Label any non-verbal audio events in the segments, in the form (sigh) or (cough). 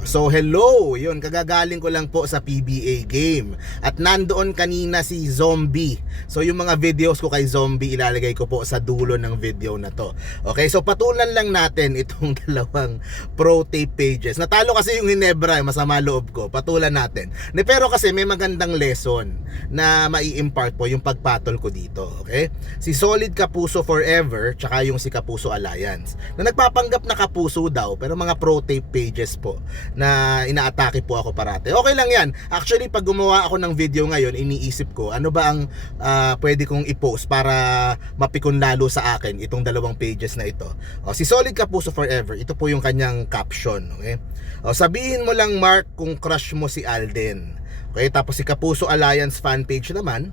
So hello, yun kagagaling ko lang po sa PBA game. At nandoon kanina si Zombie. So yung mga videos ko kay Zombie ilalagay ko po sa dulo ng video na to. Okay, so patulan lang natin itong (laughs) dalawang pro tape pages. Natalo kasi yung Hinebra, eh, masama loob ko. Patulan natin. Pero kasi may magandang lesson na mai-impart po yung pagpatol ko dito Okay, si Solid Kapuso Forever Tsaka yung si Kapuso Alliance. Na nagpapanggap na Kapuso daw Pero mga pro tape pages po na inaatake po ako parate. Okay lang yan. Actually, pag gumawa ako ng video ngayon, iniisip ko, ano ba ang ah, pwede kong i-post para mapikon lalo sa akin itong dalawang pages na ito. O, si Solid Kapuso Forever, ito po yung kanyang caption. Okay? O, sabihin mo lang, Mark, kung crush mo si Alden. Okay, tapos si Kapuso Alliance fan page naman,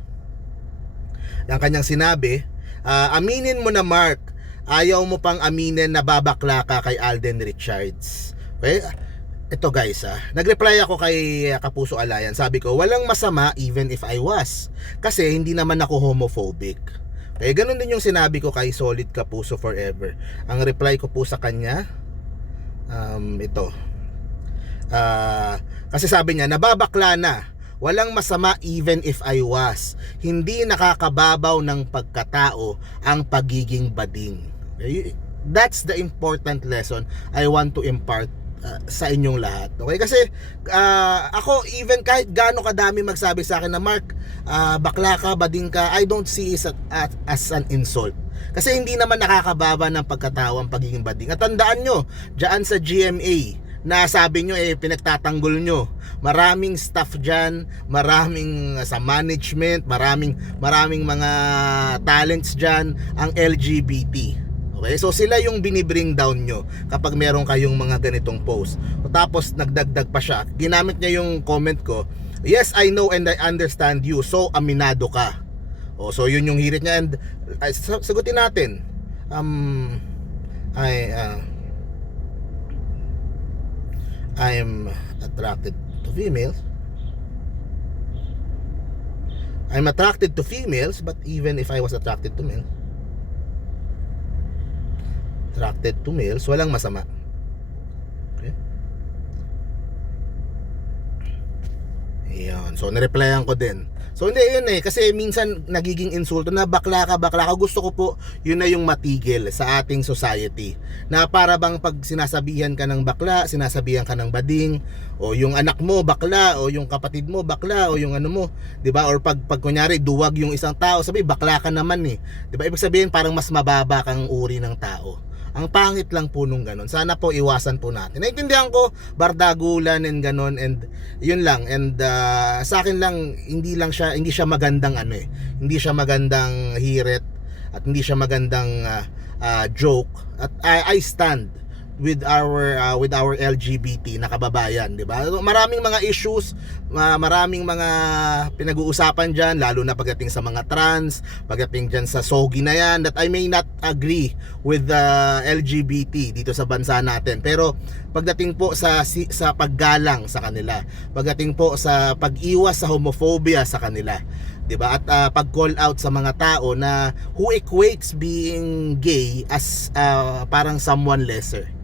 ang kanyang sinabi, ah, aminin mo na Mark, ayaw mo pang aminin na babakla ka kay Alden Richards. Okay? Ito guys ah, nag-reply ako kay ah, Kapuso Alliance. Sabi ko, walang masama even if I was. Kasi hindi naman ako homophobic. Okay, ganun din yung sinabi ko kay Solid Kapuso Forever. Ang reply ko po sa kanya, um, ito. Ah, kasi sabi niya, nababakla na. Walang masama even if I was. Hindi nakakababaw ng pagkatao ang pagiging bading. Okay? That's the important lesson I want to impart uh, sa inyong lahat. Okay? Kasi uh, ako even kahit gaano kadami magsabi sa akin na Mark, uh, bakla ka, bading ka, I don't see it as, as, as an insult. Kasi hindi naman nakakababa ng pagkatao ang pagiging bading. At tandaan nyo, dyan sa GMA, na sabi nyo eh pinagtatanggol nyo maraming staff dyan maraming sa management maraming maraming mga talents dyan ang LGBT okay so sila yung binibring down nyo kapag meron kayong mga ganitong post. Tapos nagdagdag pa siya. Ginamit niya yung comment ko yes I know and I understand you. So aminado ka. O so yun yung hirit niya. And sa- sagutin natin. Um I uh, I'm attracted to females. I'm attracted to females, but even if I was attracted to men, attracted to males, walang masama. Okay? Ayan. So, nireplyan ko din. So, hindi, yun eh. Kasi minsan nagiging insulto na bakla ka, bakla ka. Gusto ko po, yun na yung matigil sa ating society. Na para bang pag sinasabihan ka ng bakla, sinasabihan ka ng bading, o yung anak mo bakla, o yung kapatid mo bakla, o yung ano mo, 'di ba? Or pag pag kunyari duwag yung isang tao, sabi bakla ka naman eh. 'Di ba? Ibig sabihin parang mas mababa kang uri ng tao. Ang pangit lang po nung ganun. Sana po iwasan po natin. Naintindihan ko, bardagulan and ganun and yun lang. And uh, sa akin lang, hindi lang siya, hindi siya magandang ano eh. Hindi siya magandang hirit at hindi siya magandang uh, uh, joke. At I, I stand with our uh, with our LGBT na kababayan, 'di ba? Maraming mga issues, ma- maraming mga pinag-uusapan diyan lalo na pagdating sa mga trans, pagdating diyan sa sogi na 'yan that I may not agree with the LGBT dito sa bansa natin. Pero pagdating po sa sa paggalang sa kanila, pagdating po sa pag-iwas sa homophobia sa kanila, 'di ba? At uh, pag-call out sa mga tao na who equates being gay as uh, parang someone lesser.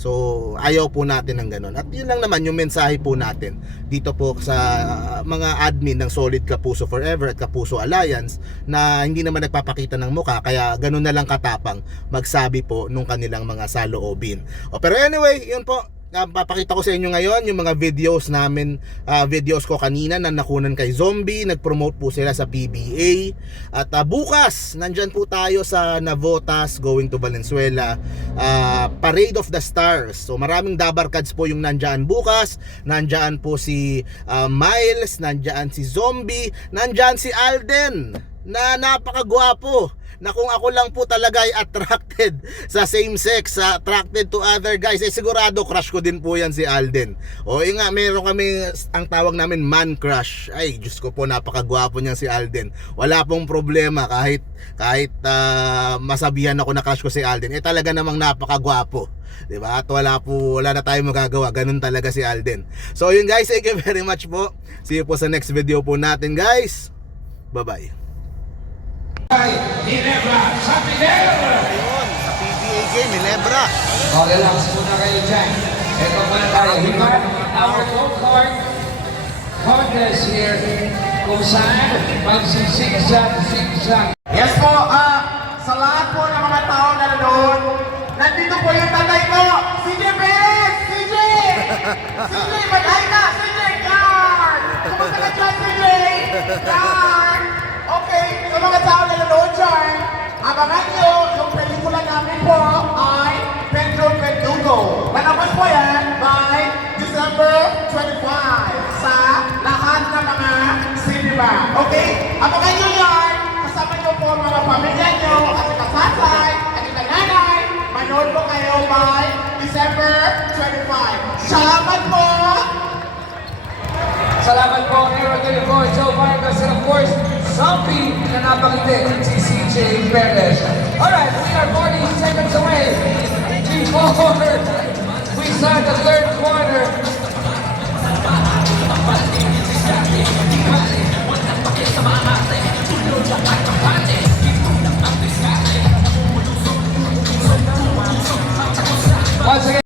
So, ayaw po natin ng ganun. At yun lang naman yung mensahe po natin dito po sa uh, mga admin ng Solid Kapuso Forever at Kapuso Alliance na hindi naman nagpapakita ng muka kaya ganun na lang katapang magsabi po nung kanilang mga saloobin. O, pero anyway, yun po. Uh, papakita ko sa inyo ngayon yung mga videos namin, uh, videos ko kanina na nakunan kay Zombie, nag-promote po sila sa PBA. At uh, bukas, nandyan po tayo sa Navotas going to Valenzuela, uh, Parade of the Stars. So maraming dabarkads po yung nandyan bukas. Nandyan po si uh, Miles, nandyan si Zombie, nandyan si Alden na napakagwapo na kung ako lang po talaga ay attracted (laughs) sa same sex, sa attracted to other guys, eh sigurado crush ko din po yan si Alden. O eh nga, meron kami ang tawag namin man crush. Ay, Diyos ko po, napakagwapo niyan si Alden. Wala pong problema kahit kahit ah, masabihan ako na crush ko si Alden. Eh talaga namang napakagwapo. 'Di ba? At wala po wala na tayong magagawa. Ganun talaga si Alden. So yun guys, thank you very much po. See you po sa next video po natin guys. Bye-bye. Ginebra, sa Ginebra! Ayun, sa PBA game, Ginebra. O, relax muna kayo dyan. Ito muna tayo. We got our go-kart contest here kung saan magsisigsag-sigsag Yes po, ah, sa lahat po ng mga tao na nanonood, nandito po yung tatay ko, CJ Perez! CJ! CJ, mag-hi ka! CJ, yan! Kumusta ka dyan, CJ? Yan! (laughs) Nanonood dyan, abangan nyo, yung pelikula namin po ay Pedro Verdugo. Palabas po yan by December 25 sa lahat ng mga cinema. Okay? Abangan nyo yan! Kasama nyo po mga pamilya nyo, at saka tatay, at nanay. Manood po kayo by December 25. Salamat po! Salamat po, Hero Telephone, Joe Vargas, and of course, Zombie na napangiti, si CJ Perez. Alright, we are 40 seconds away we start the third quarter.